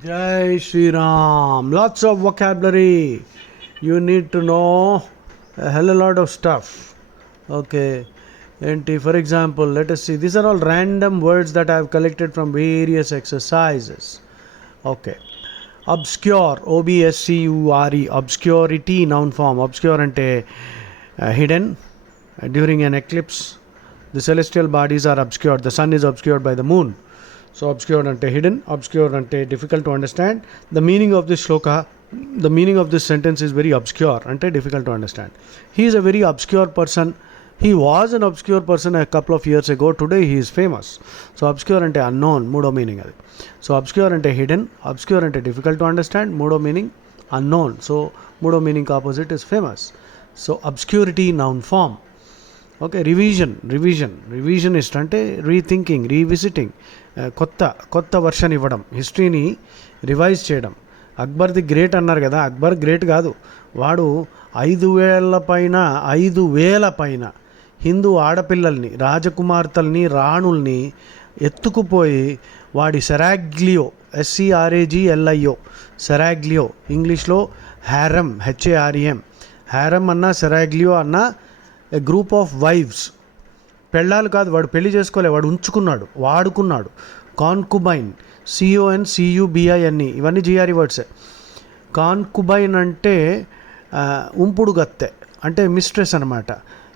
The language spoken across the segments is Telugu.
Jai Shri Ram. Lots of vocabulary. You need to know a hell of a lot of stuff. Okay. And for example, let us see. These are all random words that I have collected from various exercises. Okay. Obscure. OBSCURE. Obscurity, noun form. Obscure ante hidden during an eclipse. The celestial bodies are obscured. The sun is obscured by the moon. So obscured ante hidden, obscure ante difficult to understand. The meaning of this shloka, the meaning of this sentence is very obscure ante difficult to understand. He is a very obscure person. He was an obscure person a couple of years ago. Today he is famous. So obscure ante unknown, moodo meaning adi. So obscure ante hidden, obscure ante difficult to understand, moodo meaning unknown. So moodo meaning opposite is famous. So obscurity, noun form. Okay revisionist అంటే రీథింకింగ్, రీవిజిటింగ్, కొత్త వర్షన్ ఇవ్వడం, హిస్టరీని రివైజ్ చేయడం. అక్బర్ది గ్రేట్ అన్నారు కదా, అక్బర్ గ్రేట్ కాదు. వాడు 5,000 పైన హిందూ ఆడపిల్లల్ని, రాజకుమార్తెల్ని, రాణుల్ని ఎత్తుకుపోయి వాడి సెరాగ్లియో, SERAGLIO, సెరాగ్లియో, ఇంగ్లీష్లో హ్యారమ్, HAREM, హ్యారమ్ అన్నా సెరాగ్లియో అన్నా ఏ గ్రూప్ ఆఫ్ వైవ్స్. పెళ్ళాలు కాదు, వాడు పెళ్లి చేసుకోలే, వాడు ఉంచుకున్నాడు, వాడుకున్నాడు. కాన్కుబైన్, CONCUBINE, ఇవన్నీ GRE వర్డ్సే. కాన్కుబైన్ అంటే ఉంపుడు గత్తె, అంటే మిస్ట్రెస్ అనమాట.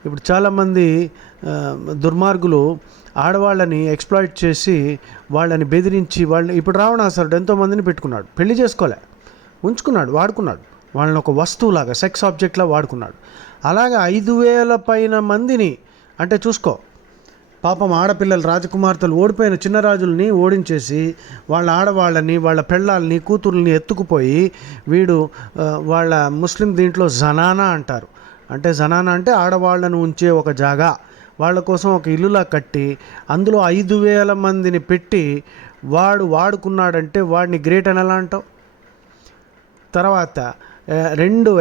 ఇప్పుడు చాలామంది దుర్మార్గులు ఆడవాళ్ళని ఎక్స్ప్లాయిట్ చేసి వాళ్ళని బెదిరించి ఇప్పుడు రావణాసురుడు ఎంతోమందిని పెట్టుకున్నాడు, పెళ్లి చేసుకోలే, ఉంచుకున్నాడు, వాడుకున్నాడు. వాళ్ళని ఒక వస్తువులాగా, సెక్స్ ఆబ్జెక్ట్లా వాడుకున్నాడు. అలాగా 5,000 పైన మందిని, అంటే చూసుకో, పాపం ఆడపిల్లలు, రాజకుమార్తెలు, ఓడిపోయిన చిన్న రాజుల్ని ఓడించేసి వాళ్ళ ఆడవాళ్ళని, వాళ్ళ పెళ్ళాలని, కూతుర్ని ఎత్తుకుపోయి వీడు వాళ్ళ ముస్లిం దీంట్లో జనానా అంటారు. అంటే జనానా అంటే ఆడవాళ్ళను ఉంచే ఒక జాగా, వాళ్ళ కోసం ఒక ఇల్లులా కట్టి అందులో 5,000 మందిని పెట్టి వాడుకున్నాడంటే వాడిని గ్రేట్ అని ఎలా అంటావు? తర్వాత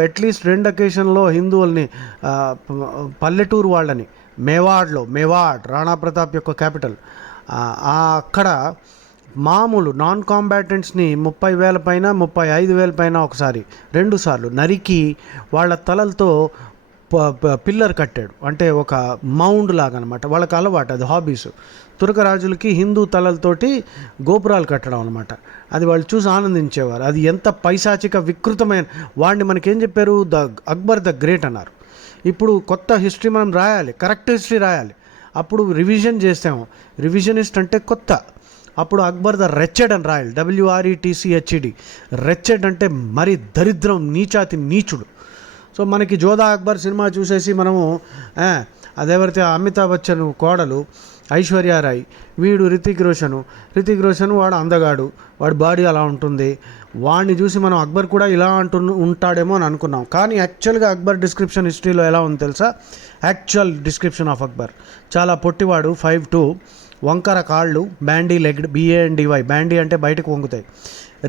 అట్లీస్ట్ 2 అకేషన్లో హిందువుల్ని, పల్లెటూరు వాళ్ళని, మేవాడ్ రాణా ప్రతాప్ యొక్క క్యాపిటల్, అక్కడ మామూలు నాన్ కాంబాటెంట్స్ని 30,000 పైన, 35,000 పైన ఒకసారి 2 సార్లు నరికి వాళ్ళ తలలతో పిల్లర్ కట్టాడు. అంటే ఒక మౌండ్ లాగా అనమాట. వాళ్ళకి అలవాటు, అది హాబీస్. తురక రాజులకి హిందూ తలలతోటి గోపురాలు కట్టడం అనమాట. అది వాళ్ళు చూసి ఆనందించేవారు. అది ఎంత పైశాచిక వికృతమైన వాడిని మనకేం చెప్పారు? అక్బర్ ద గ్రేట్ అన్నారు. ఇప్పుడు కొత్త హిస్టరీ మనం రాయాలి, కరెక్ట్ హిస్టరీ రాయాలి. అప్పుడు రివిజన్ చేసాము. రివిజనిస్ట్ అంటే కొత్త. అప్పుడు అక్బర్ ద రెచెడ్ అని రాయాలి, WRETCHED. రెచెడ్ అంటే మరి దరిద్రం, నీచాతి నీచుడు. సో మనకి జోధా అక్బర్ సినిమా చూసేసి మనము అదెవరైతే అమితాబ్ బచ్చన్ కోడలు ఐశ్వర్యారాయ్, వీడు రితిక్ రోషన్, వాడు అందగాడు, వాడి బాడీ అలా ఉంటుంది, వాడిని చూసి మనం అక్బర్ కూడా ఇలా ఉంటాడేమో అని అనుకున్నాం. కానీ యాక్చువల్గా అక్బర్ డిస్క్రిప్షన్ హిస్టరీలో ఎలా ఉంది తెలుసా? యాక్చువల్ డిస్క్రిప్షన్ ఆఫ్ అక్బర్, చాలా పొట్టివాడు, 5'2", వంకర కాళ్ళు, బ్యాండీ లెగ్డ్, BANDY, బ్యాండీ అంటే బయటకు వంగుతాయి,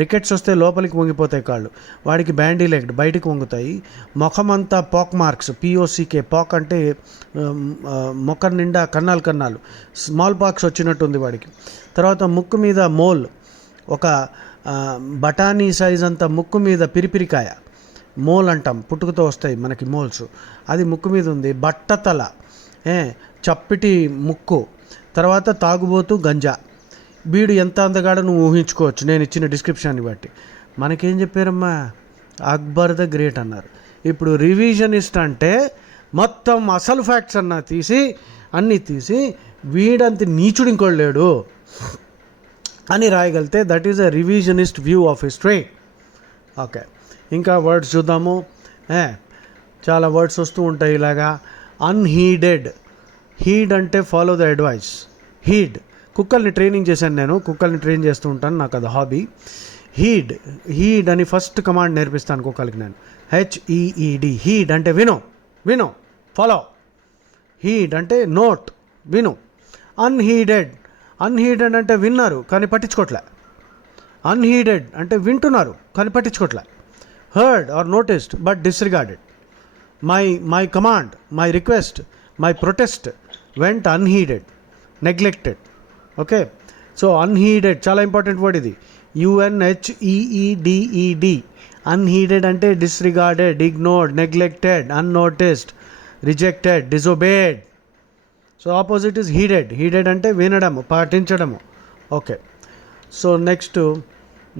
రికెట్స్ వస్తే లోపలికి వంగిపోతాయి కాళ్ళు, వాడికి బ్యాండీ లెగ్డ్, బయటికి వంగుతాయి. ముఖమంతా పాక్ మార్క్స్, POCK, పాక్ అంటే మొక్క నిండా కన్నాలు, స్మాల్ పాక్స్ వచ్చినట్టుంది వాడికి. తర్వాత ముక్కు మీద మోల్, ఒక బఠానీ సైజ్ అంత ముక్కు మీద పిరిపిరికాయ, మోల్ అంటాం, పుట్టుకతో వస్తాయి మనకి మోల్స్, అది ముక్కు మీద ఉంది. బట్టతల, చప్పిటి ముక్కు. తర్వాత తాగుబోతు, గంజా. వీడు ఎంత అందగాడో నువ్వు ఊహించుకోవచ్చు నేను ఇచ్చిన డిస్క్రిప్షన్ని బట్టి. మనకేం చెప్పారమ్మా? అక్బర్ ద గ్రేట్ అన్నారు. ఇప్పుడు రివిజనిస్ట్ అంటే మొత్తం అసలు ఫ్యాక్ట్స్ అన్నీ తీసి వీడంత నీచుడు ఇంకోడు లేడు అని రాయగలితే that is a revisionist view of history. Okay, ఇంకా వర్డ్స్ చూద్దాము. చాలా వర్డ్స్ వస్తూ ఉంటాయి ఇలాగా. అన్హీడెడ్, హీడ్ అంటే ఫాలో ద అడ్వైస్. హీడ్, కుక్కల్ని ట్రైనింగ్ చేశాను నేను, కుక్కల్ని ట్రైన్ చేస్తూ ఉంటాను, నాకు అది హాబీ. హీడ్ అని ఫస్ట్ కమాండ్ నేర్పిస్తాను కుక్కలకి నేను, HEED. హీడ్ అంటే విను, ఫాలో. హీడ్ అంటే నోట్, విను. అన్హీడెడ్ అంటే విన్నారు కానీ పట్టించుకోవట్లే. అన్హీడెడ్ అంటే వింటున్నారు కానీ పట్టించుకోవట్లే. Heard or noticed but disregarded. My command, my request, my protest went unheeded, neglected. Okay, so unheeded చాలా ఇంపార్టెంట్ వర్డ్ ఇది. UNHEEDED. అన్హీడెడ్ అంటే disregarded, ignored, neglected, unnoticed, rejected, disobeyed. So opposite is heeded. Heeded అంటే వినడము, పాటించడము. ఓకే, సో నెక్స్ట్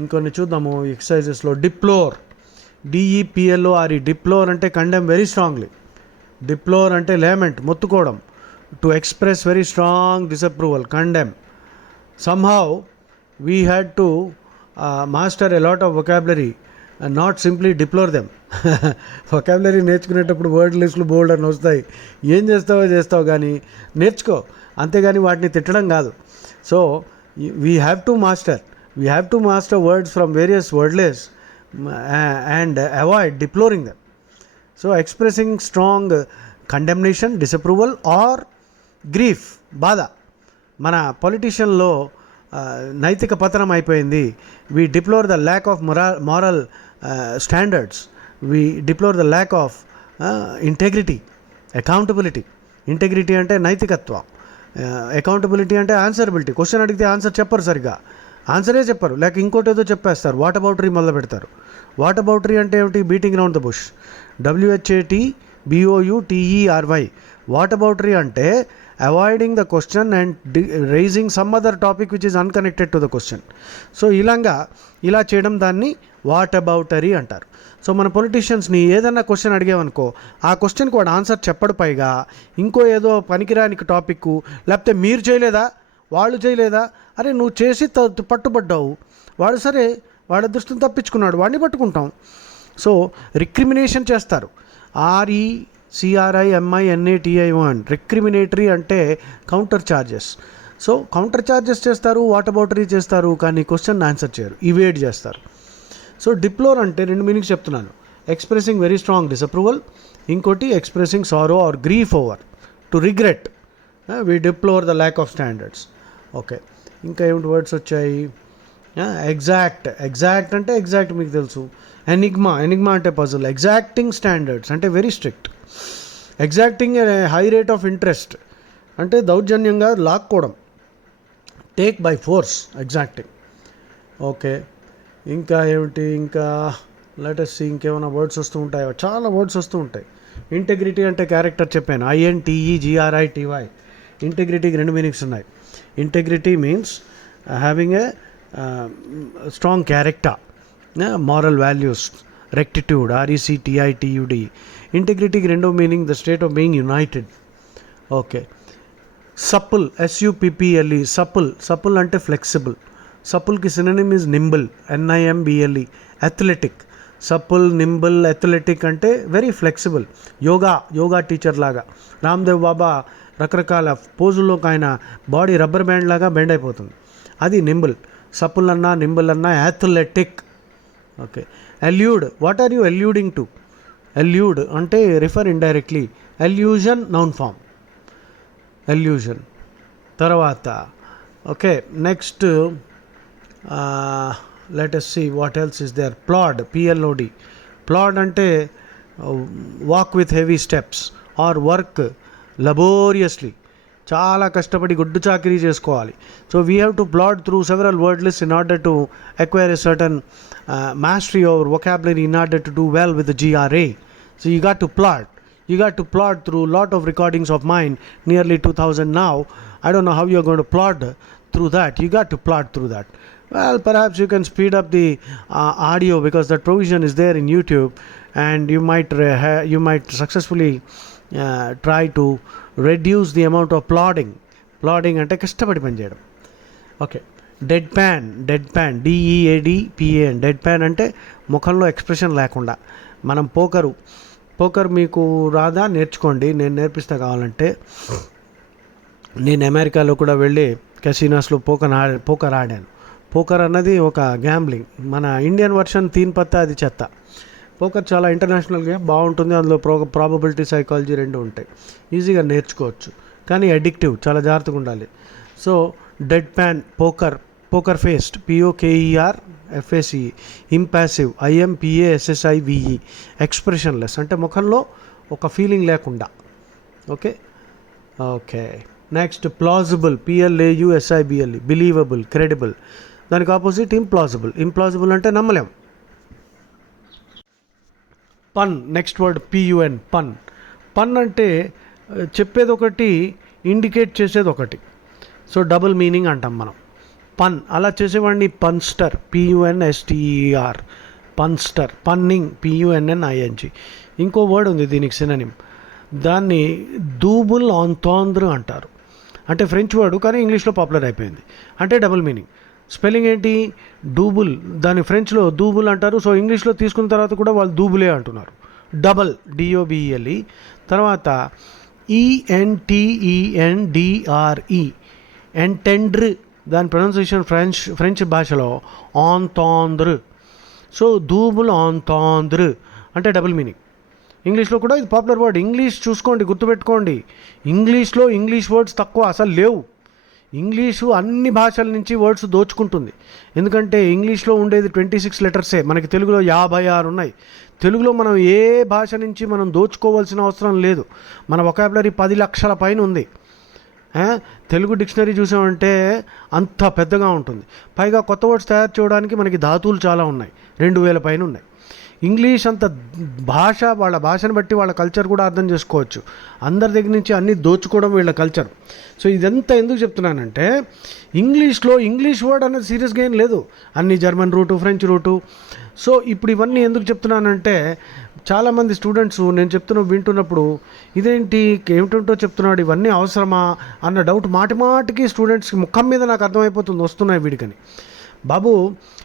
ఇంకొన్ని చూద్దాము ఎక్సర్సైజెస్లో. డిప్లోర్, DEPLORE. డిప్లోర్ అంటే కండెమ్ వెరీ స్ట్రాంగ్లీ. డిప్లోర్ అంటే లేమెంట్, మొత్తుకోవడం. To express very strong disapproval, condemn. somehow we had to master a lot of vocabulary and not simply deplore them. vocabulary నేర్చుకునేటప్పుడు వర్డ్ లిస్టులు బోల్డ్ అని వస్తాయి. ఏం చేస్తావో కానీ నేర్చుకో, అంతేగాని వాటిని తిట్టడం కాదు. So we have to master words from various word list and avoid deploring them. So expressing strong condemnation, disapproval or grief, బాధ. మన పొలిటీషియన్లో నైతిక పతనం అయిపోయింది. We deplore the lack of moral standards. We deplore the lack of integrity, accountability. Integrity అంటే నైతికత్వం, అకౌంటబిలిటీ అంటే ఆన్సరబిలిటీ. క్వశ్చన్ అడిగితే ఆన్సర్ చెప్పరు, సరిగ్గా ఆన్సరే చెప్పరు, లేక ఇంకోటి ఏదో చెప్పేస్తారు. వాట్ అబౌటరీ మొదలు పెడతారు. వాట్ అబౌటరీ అంటే ఏమిటి? Beating round the bush. WHATBOUTERY. Whataboutery అంటే avoiding the question and raising some other topic which is unconnected to the question. So ఇలా చేయడం దాన్ని వాట్ అబౌటరీ అంటారు. సో మన పొలిటీషియన్స్ని ఏదన్నా క్వశ్చన్ అడిగామనుకో, ఆ క్వశ్చన్కి వాడు ఆన్సర్ చెప్పడు, పైగా ఇంకో ఏదో పనికిరానికి టాపిక్, లేకపోతే మీరు చేయలేదా, వాళ్ళు చేయలేదా, అరే నువ్వు చేసి పట్టుబడ్డావు, వాడు సరే వాడి దృష్టిని తప్పించుకున్నాడు, వాడిని పట్టుకుంటాం. సో రిక్రిమినేషన్ చేస్తారు. RECRIMINATION. రిక్రిమినేటరీ అంటే counter charges. So counter charges చేస్తారు, వాట్ అబౌటరీ చేస్తారు, కానీ క్వశ్చన్ ఆన్సర్ చేయరు, ఇవేట్ చేస్తారు. సో డిప్లోర్ అంటే 2 మీనింగ్స్ చెప్తున్నాను. ఎక్స్ప్రెసింగ్ వెరీ స్ట్రాంగ్ డిసప్రూవల్, ఇంకోటి expressing sorrow or grief over, to regret. We deplore the lack of standards. Okay, ఇంకా ఏమిటి వర్డ్స్ వచ్చాయి? ఎగ్జాక్ట్ అంటే ఎగ్జాక్ట్ మీకు తెలుసు. ఎనిగ్మా అంటే పజల్. ఎగ్జాక్టింగ్ స్టాండర్డ్స్ అంటే very strict. Exacting high rate of interest అంటే దౌర్జన్యంగా లాక్కోవడం. Take by force, exacting. Okay, ఇంకా ఏమిటి? ఇంకా లెటెస్ట్ ఇంకేమైనా వర్డ్స్ వస్తూ ఉంటాయో, చాలా వర్డ్స్ వస్తూ ఉంటాయి. ఇంటెగ్రిటీ అంటే క్యారెక్టర్ చెప్పాను, INTEGRITY. ఇంటెగ్రిటీకి 2 మీనింగ్స్ ఉన్నాయి. Integrity means having a strong character, moral values, rectitude, RECTITUD. ఇంటెగ్రిటీకి 2వ meaning the state of being united. Okay, supple, SUPPLE. Supple అంటే ఫ్లెక్సిబుల్. సప్పుల్కి synonym is nimble, NIMBLE. Athletic. Supple, nimble, athletic అంటే వెరీ ఫ్లెక్సిబుల్. యోగా టీచర్ లాగా. రామ్దేవ్ బాబా రకరకాల పోజుల్లోకి ఆయన బాడీ రబ్బర్ బ్యాండ్ లాగా బెండ్ అయిపోతుంది, అది నింబుల్. సప్పుల్ అన్నా, నింబుల్ అన్నా, athletic. Okay, allude. What are you ఎల్యూడింగ్ to? Allude అంటే refer indirectly. Allusion noun form, allusion. తర్వాత okay, next let us see what else is there. Plod, PLOD. Plod అంటే walk with heavy steps or work laboriously. చాలా కష్టపడి గుడ్డు చాకిరీ చేసుకోవాలి. So we have to plod through several word list in order to acquire a certain mastery over vocabulary in order to do well with the GRA. So you got to plod. You got to plod through a lot of recordings of mine, nearly 2000 now. I don't know how you're going to plod through that. You got to plod through that. Well, perhaps you can speed up the audio because that provision is there in YouTube, and you might successfully try to reduce the amount of plodding. Plodding అంటే కష్టపడి పని చేయడం. Okay, dead pan. DEADPAN. Dead pan అంటే ముఖంలో ఎక్స్ప్రెషన్ లేకుండా. మనం పోకర్ మీకు రాదా? నేర్చుకోండి, నేను నేర్పిస్తా కావాలంటే. నేను అమెరికాలో కూడా వెళ్ళి కెసినోస్లో పోకర్ ఆడాను. పోకర్ అన్నది ఒక గ్యాంబ్లింగ్. మన ఇండియన్ వర్షన్ తీన్ పత్తా, అది చెత్త. పోకర్ చాలా ఇంటర్నేషనల్ గేమ్, బాగుంటుంది. అందులో ప్రాబబిలిటీ, సైకాలజీ 2 ఉంటాయి. ఈజీగా నేర్చుకోవచ్చు, కానీ అడిక్టివ్, చాలా జాగ్రత్తగా ఉండాలి. So dead pan, poker faced, POKERFACE. Impassive, IMPASSIVE. ఎక్స్ప్రెషన్లెస్ అంటే ముఖంలో ఒక ఫీలింగ్ లేకుండా. Okay, next plausible, PLAUSIBLE. Believable, credible. దానికి ఆపోజిట్ ఇంప్లాజిబుల్. ఇంప్లాజిబుల్ అంటే నమ్మలేం. పన్, నెక్స్ట్ వర్డ్ పియుఎన్, పన్. పన్ అంటే చెప్పేది ఒకటి, ఇండికేట్ చేసేది ఒకటి. సో డబుల్ మీనింగ్ అంటాం మనం. పన్ అలా చేసేవాడిని పన్స్టర్, PUNSTER, పన్స్టర్. పన్నింగ్, PUNNING. ఇంకో వర్డ్ ఉంది దీనికి సినోనిమ్, దాన్ని దూబుల్ ఆంతాంద్ర్ అంటారు. అంటే ఫ్రెంచ్ వర్డ్ కానీ ఇంగ్లీష్లో పాపులర్ అయిపోయింది. అంటే డబుల్ మీనింగ్. స్పెల్లింగ్ ఏంటి? డూబుల్, దాని ఫ్రెంచ్లో దూబుల్ అంటారు. సో ఇంగ్లీష్లో తీసుకున్న తర్వాత కూడా వాళ్ళు దూబులే అంటున్నారు. Double, DOBLE. తర్వాత ENTENDRE, ఎంటెండ్ర్, దాని ప్రొనౌన్సియేషన్ ఫ్రెంచ్ భాషలో ఆంతాంద్ర్. సో దూబుల్ ఆంతాంద్ర్ అంటే డబుల్ మీనింగ్. ఇంగ్లీష్లో కూడా ఇది పాపులర్ వర్డ్. ఇంగ్లీష్ చూసుకోండి, గుర్తుపెట్టుకోండి, ఇంగ్లీష్లో ఇంగ్లీష్ వర్డ్స్ తక్కువ అసలు లేవు. ఇంగ్లీషు అన్ని భాషల నుంచి వర్డ్స్ దోచుకుంటుంది. ఎందుకంటే ఇంగ్లీష్లో ఉండేది 26 లెటర్సే, మనకి తెలుగులో 56 ఉన్నాయి. తెలుగులో మనం ఏ భాష నుంచి మనం దోచుకోవాల్సిన అవసరం లేదు. మన వొకాబులరీ 10 లక్షల పైన ఉంది. తెలుగు డిక్షనరీ చూసామంటే అంత పెద్దగా ఉంటుంది. పైగా కొత్త వర్డ్స్ తయారు చేయడానికి మనకి ధాతువులు చాలా ఉన్నాయి, 2000 పైన ఉన్నాయి. ఇంగ్లీష్ అంత భాష, వాళ్ళ భాషను బట్టి వాళ్ళ కల్చర్ కూడా అర్థం చేసుకోవచ్చు. అందరి దగ్గర నుంచి అన్నీ దోచుకోవడం వీళ్ళ కల్చర్. సో ఇదంతా ఎందుకు చెప్తున్నానంటే, ఇంగ్లీష్లో ఇంగ్లీష్ వర్డ్ అనేది సీరియస్గా ఏం లేదు, అన్ని German root, French root. So ఇప్పుడు ఇవన్నీ ఎందుకు చెప్తున్నానంటే, చాలామంది స్టూడెంట్స్ నేను వింటున్నప్పుడు ఇదేంటి ఏమిటంటో చెప్తున్నాడు, ఇవన్నీ అవసరమా అన్న డౌట్ మాటికి స్టూడెంట్స్కి ముఖం మీద నాకు అర్థమైపోతుంది, వస్తున్నాయి వీడికని. బాబు,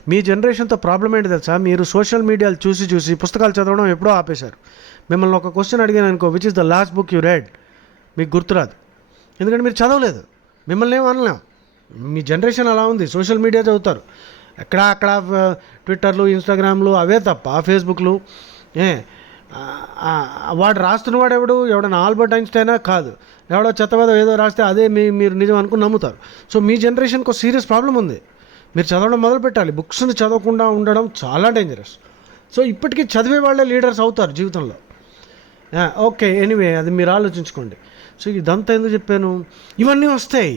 మీ జనరేషన్తో ప్రాబ్లం ఏంటి తెలుసా? మీరు సోషల్ మీడియాలు చూసి పుస్తకాలు చదవడం ఎప్పుడో ఆపేశారు. మిమ్మల్ని ఒక క్వశ్చన్ అడిగాను అనుకో, which is the last book you red, మీకు గుర్తురాదు. ఎందుకంటే మీరు చదవలేదు. మిమ్మల్ని ఏం అనలేం, మీ జనరేషన్ అలా ఉంది. సోషల్ మీడియా చదువుతారు, అక్కడ ట్విట్టర్లు, ఇన్స్టాగ్రామ్లు అవే తప్ప ఫేస్బుక్లు. వాడు రాస్తున్నవాడు ఎవడన్నా ఆల్బర్ట్ ఐన్స్టైనా కాదు, ఎవడో చెత్తవాదో ఏదో రాస్తే అదే మీరు నిజం అనుకుని నమ్ముతారు. సో మీ జనరేషన్కి ఒక సీరియస్ ప్రాబ్లం ఉంది. మీరు చదవడం మొదలు పెట్టాలి. బుక్స్ని చదవకుండా ఉండడం చాలా డేంజరస్. సో ఇప్పటికీ చదివే వాళ్ళే లీడర్స్ అవుతారు జీవితంలో. ఓకే, ఎనీవే, అది మీరు ఆలోచించుకోండి. సో ఇదంతా ఎందుకు చెప్పాను? ఇవన్నీ వస్తాయి,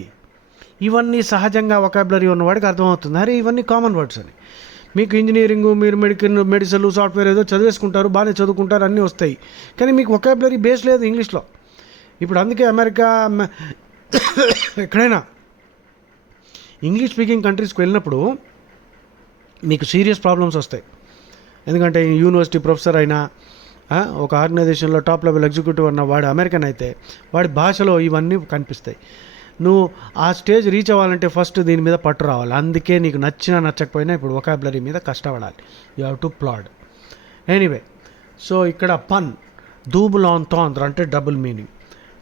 ఇవన్నీ సహజంగా వొకాబులరీ ఉన్నవాడికి అర్థమవుతుంది. అరే ఇవన్నీ కామన్ వర్డ్స్ అని. మీకు ఇంజనీరింగు, మీరు మెడిసిన్, సాఫ్ట్వేర్ ఏదో చదివేసుకుంటారు, బాగానే చదువుకుంటారు, అన్నీ వస్తాయి. కానీ మీకు వొకాబులరీ బేస్ లేదు ఇంగ్లీష్లో. ఇప్పుడు అందుకే అమెరికా ఎక్కడైనా ఇంగ్లీష్ స్పీకింగ్ కంట్రీస్కి వెళ్ళినప్పుడు మీకు సీరియస్ ప్రాబ్లమ్స్ వస్తాయి. ఎందుకంటే యూనివర్సిటీ ప్రొఫెసర్ అయినా, ఒక ఆర్గనైజేషన్లో టాప్ లెవెల్ ఎగ్జిక్యూటివ్ అన్న వాడు అమెరికన్ అయితే వాడి భాషలో ఇవన్నీ కనిపిస్తాయి. నువ్వు ఆ స్టేజ్ రీచ్ అవ్వాలంటే ఫస్ట్ దీని మీద పట్టు రావాలి. అందుకే నీకు నచ్చకపోయినా ఇప్పుడు వొకాబులరీ మీద కష్టపడాలి. You have to plod. Anyway, so ఇక్కడ పన్, దూబుల్ ఆంతాంద్ర అంటే డబుల్ మీనింగ్.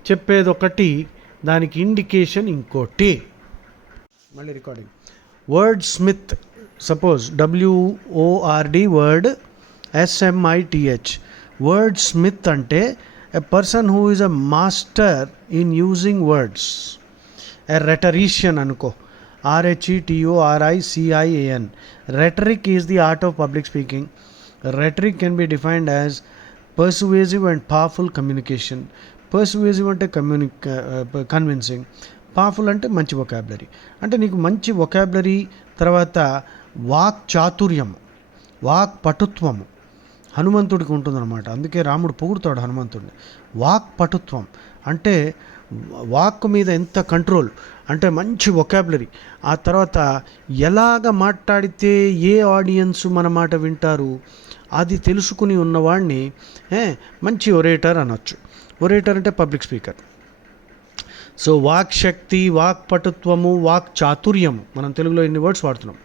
చెప్పేది ఒకటి, దానికి ఇండికేషన్ ఇంకోటి. మళ్ళీ recording. Wordsmith, suppose WORD, word SMITH. Wordsmith అంటే a person who is a master in using words. A rhetorician అనుకో, RHETORICIAN. Rhetoric is the art of public speaking. Rhetoric can be defined as persuasive and powerful communication. Persuasive అంటే కన్విన్సింగ్, పవర్ఫుల్ అంటే మంచి వొకాబులరీ. అంటే నీకు మంచి వొకాబులరీ, తర్వాత వాక్ చాతుర్యము, వాక్ పటుత్వము హనుమంతుడికి ఉంటుందన్నమాట. అందుకే రాముడు పొగుడుతాడు హనుమంతుడిని. వాక్ పటుత్వం అంటే వాక్ మీద ఎంత కంట్రోల్, అంటే మంచి వొకాబులరీ. ఆ తర్వాత ఎలాగ మాట్లాడితే ఏ ఆడియన్స్ మన మాట వింటారు అది తెలుసుకుని ఉన్నవాడిని మంచి ఒరేటర్ అనొచ్చు. ఒరేటర్ అంటే పబ్లిక్ స్పీకర్. సో వాక్ శక్తి, వాక్ పటుత్వము, వాక్ చాతుర్యము, మనం తెలుగులో ఇన్ని వర్డ్స్ వాడుతున్నాం.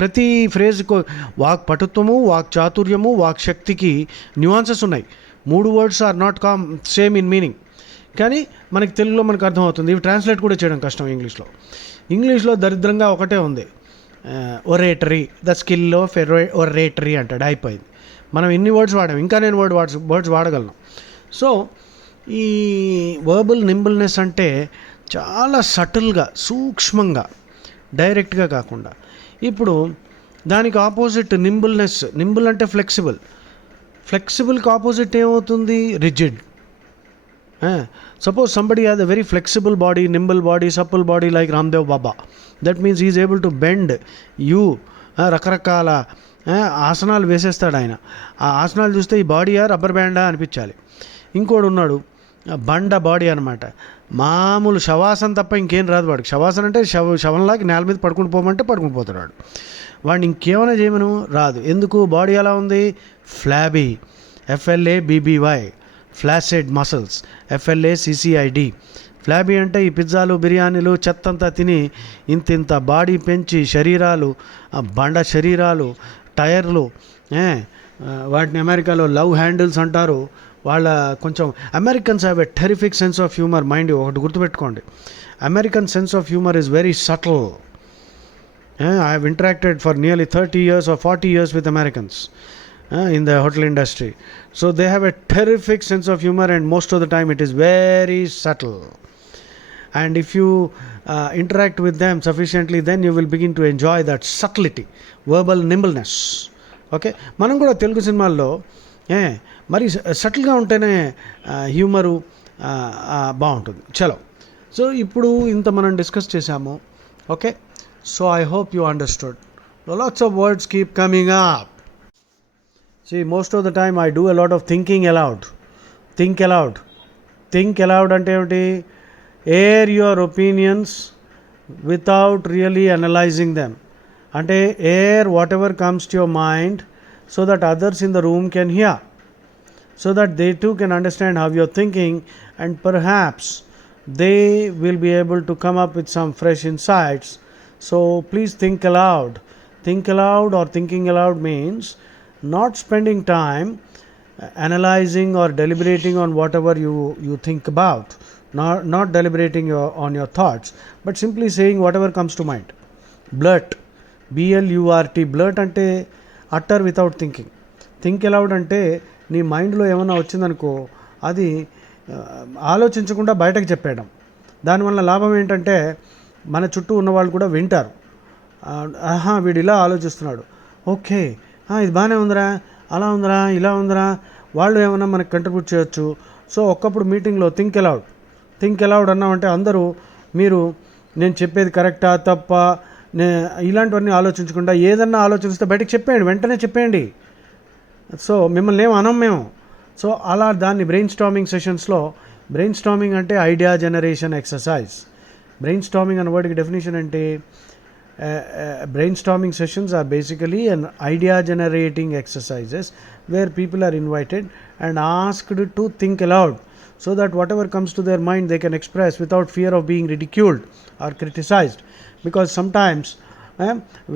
ప్రతి ఫ్రేజ్కు వాక్ పటుత్వము, వాక్ చాతుర్యము, వాక్ శక్తికి న్యూఆన్సెస్ ఉన్నాయి. 3 words are not same in meaning, కానీ మనకి తెలుగులో మనకు అర్థమవుతుంది. ఇవి ట్రాన్స్లేట్ కూడా చేయడం కష్టం ఇంగ్లీష్లో దరిద్రంగా ఒకటే ఉంది, oratory, the skill of oratory అంటాడు, అయిపోయింది. మనం ఇన్ని వర్డ్స్ వాడాం, ఇంకా నేను వర్డ్స్ వాడగలను. సో ఈ వర్బల్ నింబుల్నెస్ అంటే చాలా సటిల్గా, సూక్ష్మంగా, డైరెక్ట్గా కాకుండా. ఇప్పుడు దానికి ఆపోజిట్ నింబుల్నెస్. నింబుల్ అంటే ఫ్లెక్సిబుల్కి ఆపోజిట్ ఏమవుతుంది? Rigid. Suppose somebody has a very flexible body, nimble body, supple body like Ramdev Baba. That means he is able to bend you. రకరకాల ఆసనాలు వేసేస్తాడు ఆయన. ఆ ఆసనాలు చూస్తే ఈ బాడీయా రబ్బర్ బ్యాండా అనిపించాలి. ఇంకోడు ఉన్నాడు బండ బాడీ అనమాట, మామూలు శవాసన తప్ప ఇంకేం రాదు వాడికి. శవాసన అంటే శవంలాగా నేల మీద పడుకుని పోమంటే పడుకుని పోతాడు వాడు. వాడిని ఇంకేమైనా చేయమను రాదు. ఎందుకు? బాడీ ఎలా ఉంది? Flabby, FLABBY, flaccid muscles, FLACCID. Flabby అంటే ఈ పిజ్జాలు బిర్యానీలు చెత్తంతా తిని ఇంత బాడీ పెంచి శరీరాలు, బండ శరీరాలు, టైర్లు, వాటిని అమెరికాలో లవ్ హ్యాండిల్స్ అంటారు. వాళ్ళ కొంచెం Americans have a terrific sense of humour. Mind ఒకటి గుర్తుపెట్టుకోండి, American sense of humour is very subtle. I have interacted for nearly 30 years or 40 years with Americans in the hotel industry. So they have a terrific sense of humor, and most of the time it is very subtle. And if you interact with them sufficiently, then you will begin to enjoy that subtlety, verbal nimbleness. Okay, మనం కూడా తెలుగు సినిమాల్లో మరి సటిల్గా ఉంటేనే హ్యూమరు బాగుంటుంది. చలో, సో ఇప్పుడు ఇంత మనం డిస్కస్ చేసాము. Okay, so I hope you understood. Lots of words keep coming up. See, most of the time I do a lot of thinking aloud. Think aloud. Think aloud ante emti? Air your opinions without really analyzing them. Ante air whatever comes to your mind so that others in the room can hear, so that they too can understand how you're thinking, and perhaps they will be able to come up with some fresh insights. So please think aloud. Think aloud or thinking aloud means not spending time analyzing or deliberating on whatever you think about. Not deliberating on your thoughts, but simply saying whatever comes to mind. Blurt. BLURT. Blurt ante utter without thinking. Think aloud ante నీ మైండ్లో ఏమైనా వచ్చిందనుకో అది ఆలోచించకుండా బయటకు చెప్పేయడం. దానివల్ల లాభం ఏంటంటే మన చుట్టూ ఉన్నవాళ్ళు కూడా వింటారు. ఆహా, వీడు ఇలా ఆలోచిస్తున్నాడు, ఓకే ఇది బాగానే ఉందిరా, అలా ఉందిరా, ఇలా ఉందిరా, వాళ్ళు ఏమన్నా మనకు కంట్రిబ్యూట్ చేయొచ్చు. సో ఒక్కప్పుడు మీటింగ్లో థింక్ అలౌడ్ అన్నామంటే అందరూ మీరు నేను చెప్పేది కరెక్టా తప్ప ఇలాంటివన్నీ ఆలోచించకుండా ఏదన్నా ఆలోచిస్తే బయటకు చెప్పేయండి, వెంటనే చెప్పేయండి. సో మిమ్మల్ని ఏం అనం మేము. సో అలా దాన్ని బ్రెయిన్ స్టార్మింగ్ సెషన్స్లో, బ్రెయిన్ స్టార్మింగ్ అంటే idea generation exercise. Brain storming అన్న వర్డ్కి డెఫినేషన్ అంటే brainstorming sessions are basically an idea generating exercises where people are invited and asked to think aloud, so that whatever comes to their mind they can express without fear of being ridiculed or criticized, because sometimes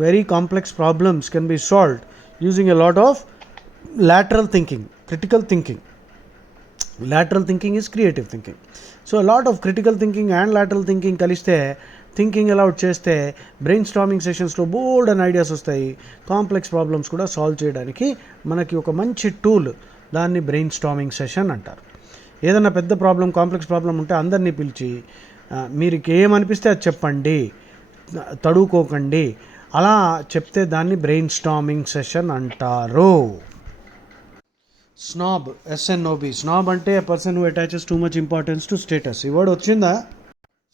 very complex problems can be solved using a lot of lateral thinking, critical thinking. Lateral thinking is creative thinking. So a lot of critical thinking and lateral thinking kaliste thinking aloud చేస్తే బ్రెయిన్ స్టార్మింగ్ సెషన్స్లో బోల్డ్ అండ్ ఐడియాస్ వస్తాయి. కాంప్లెక్స్ ప్రాబ్లమ్స్ కూడా సాల్వ్ చేయడానికి మనకి ఒక మంచి టూల్, దాన్ని బ్రెయిన్ స్టార్మింగ్ సెషన్ అంటారు. ఏదైనా పెద్ద ప్రాబ్లం, కాంప్లెక్స్ ప్రాబ్లం ఉంటే అందరినీ పిలిచి మీరు ఏమనిపిస్తే అది చెప్పండి, తడుకోకండి, అలా చెప్తే దాన్ని బ్రెయిన్ స్టార్మింగ్ సెషన్ అంటారు. Snob, SNOB. స్నాబ్ అంటే a person who attaches too much importance to status. ఈ వర్డ్ వచ్చిందా?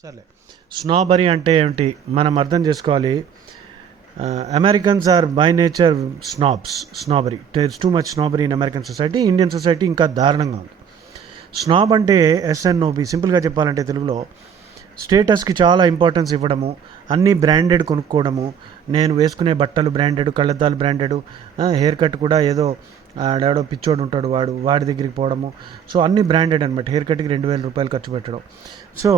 సరే, స్నాబరీ అంటే ఏమిటి మనం అర్థం చేసుకోవాలి. Americans are by nature snobbery. There is too much snobbery in American society. Indian society ఇంకా దారుణంగా ఉంది. స్నాబ్ అంటే SNOB. సింపుల్గా చెప్పాలంటే తెలుగులో స్టేటస్కి చాలా ఇంపార్టెన్స్ ఇవ్వడము, అన్నీ బ్రాండెడ్ కొనుక్కోవడము, నేను వేసుకునే బట్టలు బ్రాండెడ్, కళ్ళద్దాలు బ్రాండెడ్, హెయిర్ కట్ కూడా ఏదో ఆడో పిచ్చోడు ఉంటాడు వాడి దగ్గరికి పోవడము. సో అన్నీ బ్రాండెడ్ అనమాట. హెయిర్ కట్కి 2000 రూపాయలు ఖర్చు పెట్టడం. సో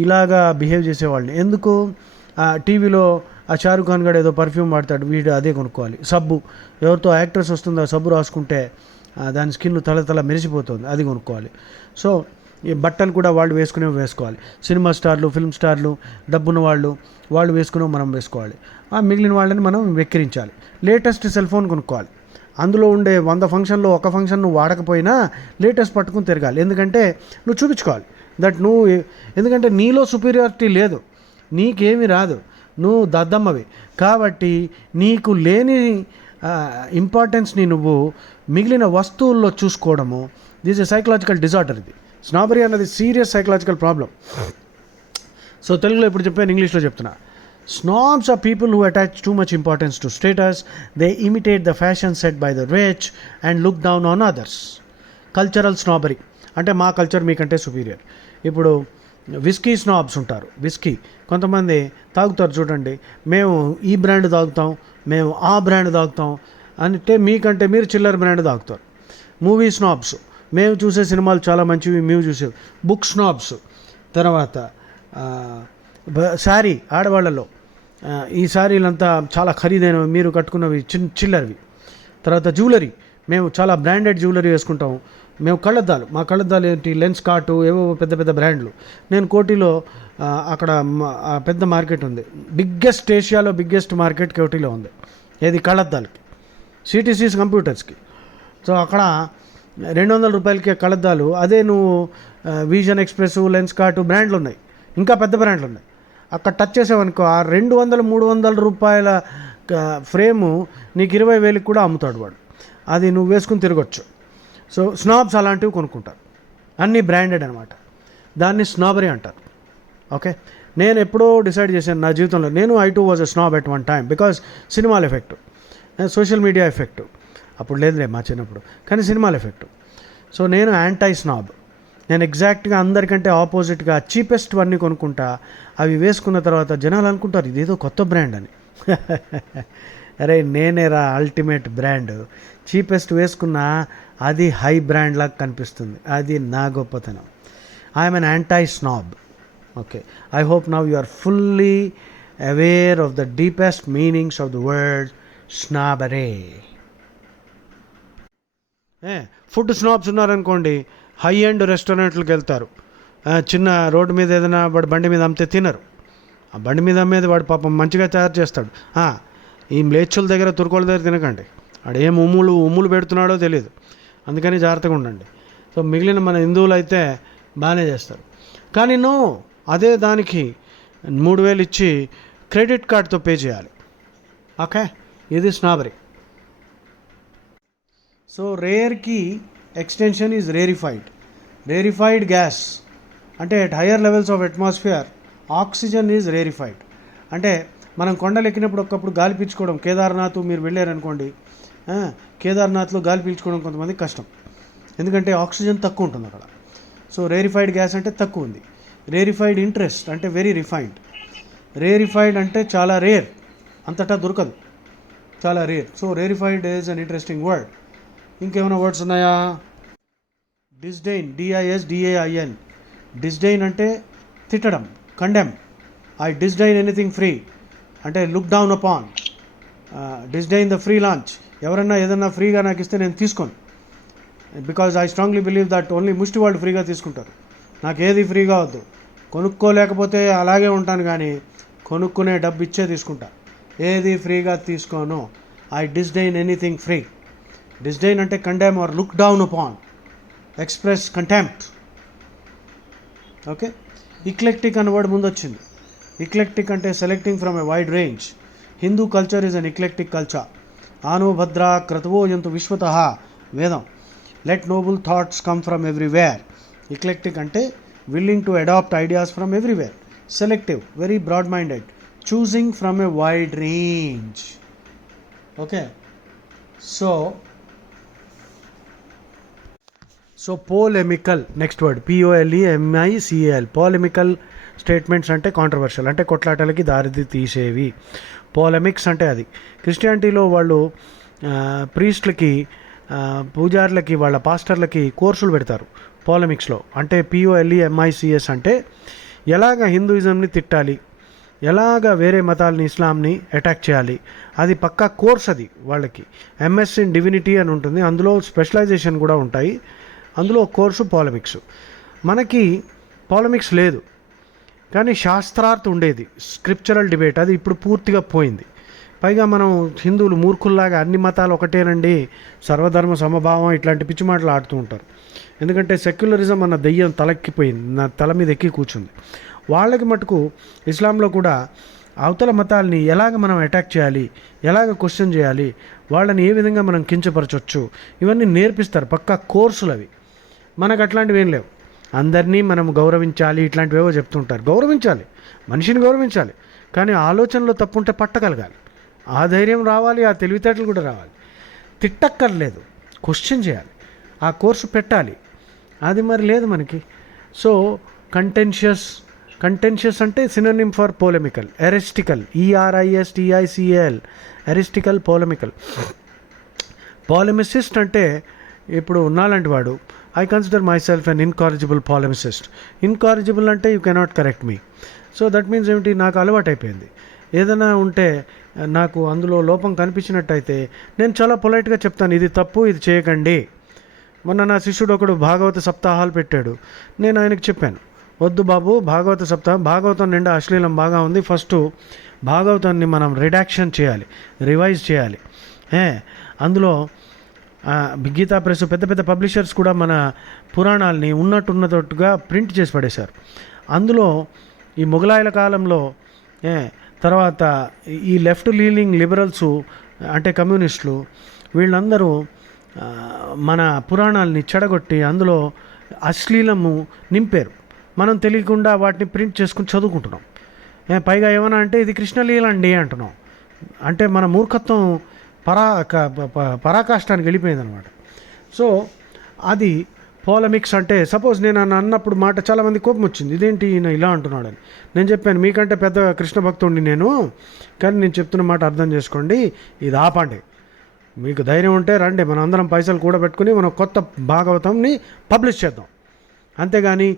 ఇలాగా బిహేవ్ చేసేవాళ్ళని ఎందుకు? టీవీలో ఆ షారుఖ్ ఖాన్ గారు ఏదో పర్ఫ్యూమ్ వాడతాడు, వీడు అదే కొనుక్కోవాలి. సబ్బు, ఎవరితో యాక్ట్రెస్ వస్తుందో సబ్బు రాసుకుంటే దాని స్కిన్ తల మెరిసిపోతుంది, అది కొనుక్కోవాలి. సో ఈ బట్టలు కూడా వాళ్ళు వేసుకోవాలి. సినిమా స్టార్లు, ఫిల్మ్ స్టార్లు, డబ్బున్న వాళ్ళు వేసుకునేవి మనం వేసుకోవాలి. మిగిలిన వాళ్ళని మనం వెక్కిరించాలి. లేటెస్ట్ సెల్ ఫోన్ కొనుక్కోవాలి. అందులో ఉండే 100 ఫంక్షన్లో ఒక ఫంక్షన్ నువ్వు వాడకపోయినా లేటెస్ట్ పట్టుకుని తిరగాలి. ఎందుకంటే నువ్వు చూపించుకోవాలి ఎందుకంటే నీలో సుపీరియారిటీ లేదు, నీకేమీ రాదు, నువ్వు దద్దమ్మవి. కాబట్టి నీకు లేని ఇంపార్టెన్స్ని నువ్వు మిగిలిన వస్తువుల్లో చూసుకోవడము, దిస్ ఎ సైకలాజికల్ డిజార్డర్. ఇది స్నాబరీ అన్నది సీరియస్ సైకలాజికల్ ప్రాబ్లం. సో తెలుగులో ఇప్పుడు చెప్పాను, ఇంగ్లీష్లో చెప్తున్నా. Snobs are people who attach too much importance to status. They imitate the fashion set by the rich and look down on others. Cultural snobbery అంటే మా కల్చర్ మీకంటే సుపీరియర్. ఇప్పుడు విస్కీ స్నాబ్స్ ఉంటారు. విస్కీ కొంతమంది తాగుతారు చూడండి, మేము ఈ బ్రాండ్ తాగుతాం, మేము ఆ బ్రాండ్ తాగుతాం అంటే మీకంటే మీరు చిల్లర బ్రాండ్ తాగుతారు. మూవీ స్నాబ్స్, మేము చూసే సినిమాలు చాలా మంచివి, మేము చూసే. బుక్ స్నాబ్స్, తర్వాత శారీ, ఆడవాళ్ళలో ఈ శారీలంతా చాలా ఖరీదైనవి, మీరు కట్టుకున్నవి చిల్లరవి. తర్వాత జ్యువెలరీ, మేము చాలా బ్రాండెడ్ జ్యువెలరీ వేసుకుంటాము. మేము కళ్ళద్దాలు, మా కళ్ళద్దాలు ఏంటి, లెన్స్ కార్టు, ఏవో పెద్ద పెద్ద బ్రాండ్లు. నేను కోటిలో అక్కడ పెద్ద మార్కెట్ ఉంది, ఏషియాలో బిగ్గెస్ట్ మార్కెట్ కోటిలో ఉంది. ఏది కళ్ళద్దాలకి, సిటీసీస్ కంప్యూటర్స్కి. సో అక్కడ 200 రూపాయలకే కళ్ళద్దాలు. అదే నువ్వు విజన్ ఎక్స్ప్రెస్, లెన్స్ కార్టు బ్రాండ్లు ఉన్నాయి, ఇంకా పెద్ద బ్రాండ్లు ఉన్నాయి. అక్కడ టచ్ చేసావనుకో ఆ 200-300 రూపాయల ఫ్రేము నీకు 20,000కి కూడా అమ్ముతాడు వాడు. అది నువ్వు వేసుకుని తిరగచ్చు. సో స్నాబ్స్ అలాంటివి కొనుక్కుంటారు, అన్నీ బ్రాండెడ్ అనమాట. దాన్ని స్నాబరీ అంటారు. ఓకే, నేను ఎప్పుడో డిసైడ్ చేశాను నా జీవితంలో, నేను I two was a snob at one time, because సినిమాల ఎఫెక్ట్, సోషల్ మీడియా ఎఫెక్ట్. అప్పుడు లేదులే మా చిన్నప్పుడు, కానీ సినిమాల ఎఫెక్ట్. సో నేను యాంటై స్నాబ్. నేను ఎగ్జాక్ట్గా అందరికంటే ఆపోజిట్గా చీపెస్ట్ అన్నీ కొనుక్కుంటా. అవి వేసుకున్న తర్వాత జనాలు అనుకుంటారు ఇదేదో కొత్త బ్రాండ్ అని. అరే నేనేరా అల్టిమేట్ బ్రాండ్. చీపెస్ట్ వేసుకున్నా అది హై బ్రాండ్ లాగా కనిపిస్తుంది, అది నా గొప్పతనం. I'm an anti snob. Okay, I hope now you are fully aware of the deepest meanings of the word snobbery. Food snobs ఉన్నారనుకోండి, హై ఎండ్ రెస్టారెంట్లకు వెళ్తారు. చిన్న రోడ్డు మీద ఏదైనా వాడు బండి మీద అమ్మితే తినరు. ఆ బండి మీద అమ్మేది వాడు పాపం మంచిగా తయారు చేస్తాడు. ఈ మ్లేచ్చుల దగ్గర, తుర్కోళ్ళ దగ్గర తినకండి, వాడు ఏం ఉమ్ములు పెడుతున్నాడో తెలియదు, అందుకని జాగ్రత్తగా ఉండండి. సో మిగిలిన మన హిందువులు అయితే బాగానే చేస్తారు. కానీ అదే దానికి 3,000 ఇచ్చి క్రెడిట్ కార్డ్తో పే చేయాలి. ఓకే, ఇది స్నాబరీ. సో రేర్కి extension is rarefied. Rarefied gas అంటే at higher levels of atmosphere oxygen is rarefied. అంటే మనం కొండలు ఎక్కినప్పుడు ఒకప్పుడు గాలి పీల్చుకోవడం, కేదార్నాథ్ మీరు వెళ్ళారనుకోండి, కేదార్నాథ్లో గాలి పీల్చుకోవడం కొంతమంది కష్టం, ఎందుకంటే ఆక్సిజన్ తక్కువ ఉంటుంది అక్కడ. సో రేరిఫైడ్ గ్యాస్ అంటే తక్కువ ఉంది. రేరిఫైడ్ ఇంట్రెస్ట్ అంటే వెరీ రిఫైన్డ్. రేరిఫైడ్ అంటే చాలా రేర్, అంతటా దొరకదు, చాలా rare. So rarefied is an interesting word. ఇంకేమైనా వర్డ్స్ ఉన్నాయా? Disdain, DISDAIN. డిస్డైన్ అంటే తిట్టడం, condemn. I disdain anything free అంటే look down upon. Disdain the free lunch, ఎవరన్నా ఏదన్నా ఫ్రీగా నాకు ఇస్తే నేను తీసుకోను, because I strongly believe that only ముష్టి వాళ్ళు ఫ్రీగా తీసుకుంటారు. నాకు ఏది ఫ్రీగా వద్దు, కొనుక్కోలేకపోతే అలాగే ఉంటాను, కానీ కొనుక్కునే డబ్బు ఇచ్చే తీసుకుంటా, ఏది ఫ్రీగా తీసుకోను. I disdain anything free. Disdain అంటే condemn or look down upon, express contempt. Okay, eclectic అన్న వర్డ్ ముందు వచ్చింది. ఇక్లెక్టిక్ అంటే selecting from a wide range. Hindu culture is an eclectic culture. ఆనో భద్ర క్రతువో జంతు విశ్వతః వేదం. Let noble thoughts come from everywhere. Eclectic అంటే willing to adapt ideas from everywhere. Selective, very broad minded, choosing from a wide range. Okay, so polemical, next word POLEMICAL. పోలెమికల్ statements అంటే కాంట్రవర్షియల్, అంటే కొట్లాటలకి దారి తీసేవి. పోలెమిక్స్ అంటే అది. క్రిస్టియానిటీలో వాళ్ళు ప్రీస్ట్లకి, పూజారులకి, వాళ్ళ పాస్టర్లకి కోర్సులు పెడతారు పోలెమిక్స్లో. అంటే POLEMICS అంటే ఎలాగ హిందూయిజంని తిట్టాలి, ఎలాగ వేరే మతాలని, ఇస్లాంని అటాక్ చేయాలి, అది పక్కా కోర్స్. అది వాళ్ళకి MS ఇన్ డివినిటీ అని ఉంటుంది, అందులో స్పెషలైజేషన్ కూడా ఉంటాయి. అందులో కోర్సు పోలెమిక్స్. మనకి పోలెమిక్స్ లేదు, కానీ శాస్త్రార్థ ఉండేది, స్క్రిప్చరల్ డిబేట్. అది ఇప్పుడు పూర్తిగా పోయింది. పైగా మనం హిందువులు మూర్ఖుల్లాగా అన్ని మతాలు ఒకటేనండి, సర్వధర్మ సమభావం, ఇట్లాంటి పిచ్చి మాటలు ఆడుతూ ఉంటారు. ఎందుకంటే సెక్యులరిజం అన్న దెయ్యం తలెక్కిపోయింది, నా తల మీద ఎక్కి కూర్చుంది. వాళ్ళకి మటుకు ఇస్లాంలో కూడా అవతల మతాలని ఎలాగ మనం అటాక్ చేయాలి, ఎలాగ క్వశ్చన్ చేయాలి, వాళ్ళని ఏ విధంగా మనం కించపరచవచ్చు, ఇవన్నీ నేర్పిస్తారు, పక్కా కోర్సులు అవి. మనకు అట్లాంటివి ఏం లేవు. అందరినీ మనం గౌరవించాలి, ఇట్లాంటివేవో చెప్తుంటారు. గౌరవించాలి, మనిషిని గౌరవించాలి, కానీ ఆలోచనలో తప్పుంటే పట్టగలగాలి. ఆ ధైర్యం రావాలి, ఆ తెలివితేటలు కూడా రావాలి. తిట్టక్కర్లేదు, క్వశ్చన్ చేయాలి, ఆ కోర్సు పెట్టాలి. అది మరి లేదు మనకి. సో కంటెన్షియస్ అంటే synonym for polemical. Eristical, ERISTICAL, eristical, polemical. Polemicist అంటే ఇప్పుడు ఉన్నాలాంటి వాడు, I consider myself an incorrigible polemicist. Incorrigible అంటే you cannot correct me. So that means ఏమిటి, నాకు అలవాటు అయిపోయింది. ఏదైనా ఉంటే నాకు అందులో లోపం కనిపించినట్టయితే నేను చాలా పొలైట్గా చెప్తాను, ఇది తప్పు, ఇది చేయకండి. మొన్న నా శిష్యుడు ఒకడు భాగవత సప్తాహాలు పెట్టాడు. నేను ఆయనకు చెప్పాను, వద్దు బాబు, భాగవత సప్తాహం, భాగవతం నిండా అశ్లీలం బాగా ఉంది, ఫస్ట్ భాగవతాన్ని మనం రిడాక్షన్ చేయాలి, రివైజ్ చేయాలి. అందులో గీతా ప్రెస్ పెద్ద పెద్ద పబ్లిషర్స్ కూడా మన పురాణాలని ఉన్నట్టుగా ప్రింట్ చేసి పడేశారు. అందులో ఈ మొఘలాయుల కాలంలో తర్వాత ఈ లెఫ్ట్ లీనింగ్ లిబరల్సు అంటే కమ్యూనిస్టులు వీళ్ళందరూ మన పురాణాలని చెడగొట్టి అందులో అశ్లీలము నింపారు. మనం తెలియకుండా వాటిని ప్రింట్ చేసుకుని చదువుకుంటున్నాం. పైగా ఏమన్నా అంటే ఇది కృష్ణలీల అండి అంటున్నాం. అంటే మన మూర్ఖత్వం పరాకాష్టానికి వెళ్ళిపోయింది అనమాట. సో అది పోలమిక్స్ అంటే, సపోజ్ నేను అన్నప్పుడు మాట చాలామంది కోపం వచ్చింది, ఇదేంటి ఈయన ఇలా అంటున్నాడని. నేను చెప్పాను, మీకంటే పెద్ద కృష్ణ భక్తుడిని నేను, కానీ నేను చెప్తున్న మాట అర్థం చేసుకోండి, ఇది ఆపండి. మీకు ధైర్యం ఉంటే రండి, మనం అందరం పైసలు కూడబెట్టుకుని మనం కొత్త భాగవతంని పబ్లిష్ చేద్దాం. అంతేగాని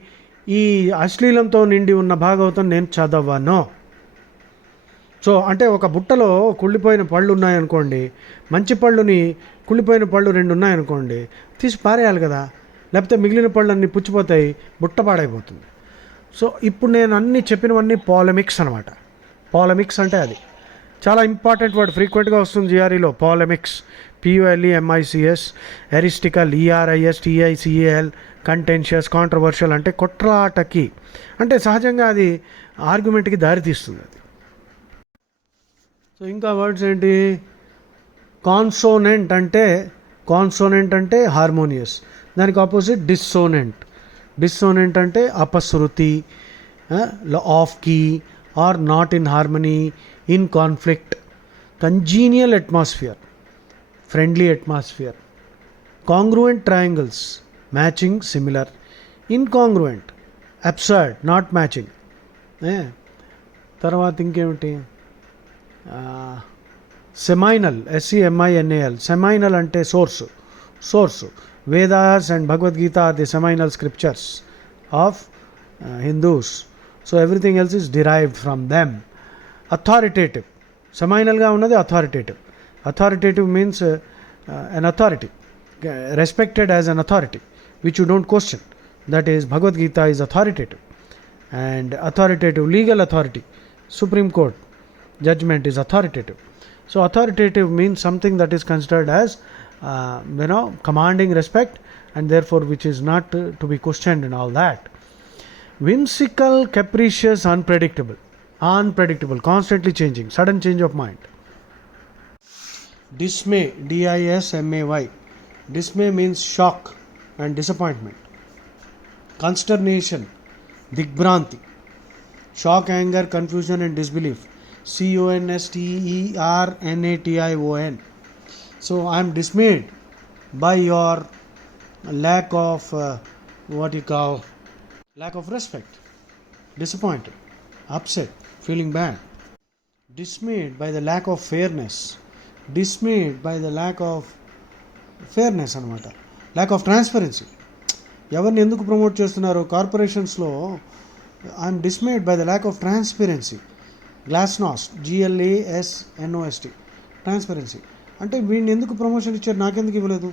ఈ అశ్లీలంతో నిండి ఉన్న భాగవతం నేను చదవను. సో అంటే ఒక బుట్టలో కుళ్ళిపోయిన పళ్ళు ఉన్నాయనుకోండి, మంచి పళ్ళుని కుళ్ళిపోయిన పళ్ళు 2 ఉన్నాయనుకోండి, తీసి పారేయాలి కదా, లేకపోతే మిగిలిన పళ్ళు అన్నీ పుచ్చిపోతాయి, బుట్ట పాడైపోతుంది. సో ఇప్పుడు నేను అన్నీ చెప్పినవన్నీ పాలమిక్స్ అనమాట. పాలమిక్స్ అంటే అది చాలా ఇంపార్టెంట్ వర్డ్, ఫ్రీక్వెంట్గా వస్తుంది జిఆర్ఈలో. పాలమిక్స్, POLEMICS, ఎరిస్టికల్, ERISTICAL, కంటెన్షియస్, కాంట్రవర్షియల్ అంటే కొట్లాటకి, అంటే సహజంగా అది ఆర్గ్యుమెంట్కి దారితీస్తుంది అది. సో ఇంకా వర్డ్స్ ఏంటి, కాన్సోనెంట్ అంటే హార్మోనియస్, దానికి ఆపోజిట్ డిస్సోనెంట్ అంటే అపశృతి, off key or not in harmony, in conflict. Congenial atmosphere, friendly atmosphere. Congruent triangles, matching, similar. Incongruent, absurd, not matching. తర్వాత ఇంకేమిటి, సెమైనల్, SEMINAL. సెమైనల్ అంటే source. Vedas and Bhagavad Gita are the seminal scriptures of Hindus. So everything else is derived from them. Authoritative, సెమైనల్గా ఉన్నది authoritative means an authority, respected as an authority, which you don't question. That is, Bhagavad Gita is authoritative. And authoritative, legal authority, Supreme Court judgment is authoritative. So authoritative means something that is considered as commanding respect, and therefore which is not to be questioned and all that. Whimsical, capricious, unpredictable, constantly changing, sudden change of mind. Dismay, DISMAY. Dismay means shock and disappointment. Consternation, digbranti. Shock, anger, confusion and disbelief. CONSTERNATION. So I am dismayed by your lack of lack of respect, disappointed, upset, feeling bad. Dismayed by the lack of fairness, అనమాట. Lack of transparency. ఎవరిని ఎందుకు ప్రమోట్ చేస్తున్నారు కార్పొరేషన్స్లో, I'm dismayed by the lack of transparency. Glasnost, GLASNOST, transparency. అంటే వీడిని ఎందుకు ప్రమోషన్ ఇచ్చారు, నాకెందుకు ఇవ్వలేదు,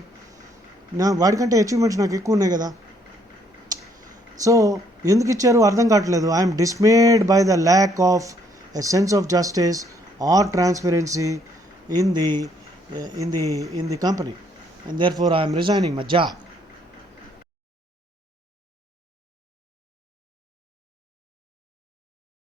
వాడికంటే అచీవ్మెంట్స్ నాకు ఎక్కువ ఉన్నాయి కదా. సో ఎందుకు ఇచ్చారు అర్థం కావట్లేదు. I'm dismayed by the lack of a sense of justice R transparency in the company, and therefore I am resigning my job.